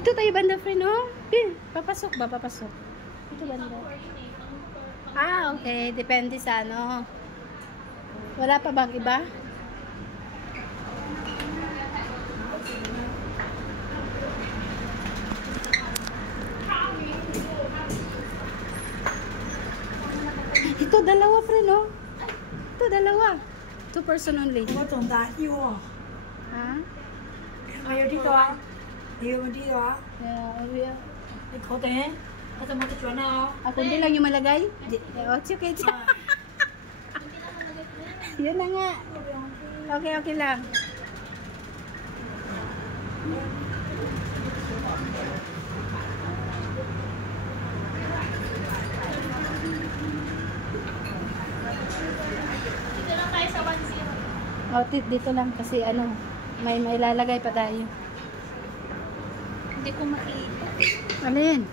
Dito tayo banda, friend, oh. Papasok ba? Papasok. Dito banda. Ah, okay. Depende sa ano. Wala pa bang iba? Ito, dalawa, friend, oh. Ito, dalawa. 2 person only. Ha? Yeah. Ako hindi lang yung malagay. Okay. Yun na nga. Okay lang. Dito lang tayo sa 1-0. Oh, dito lang kasi ano, may lalagay pa tayo. Hindi ko makita. Alin?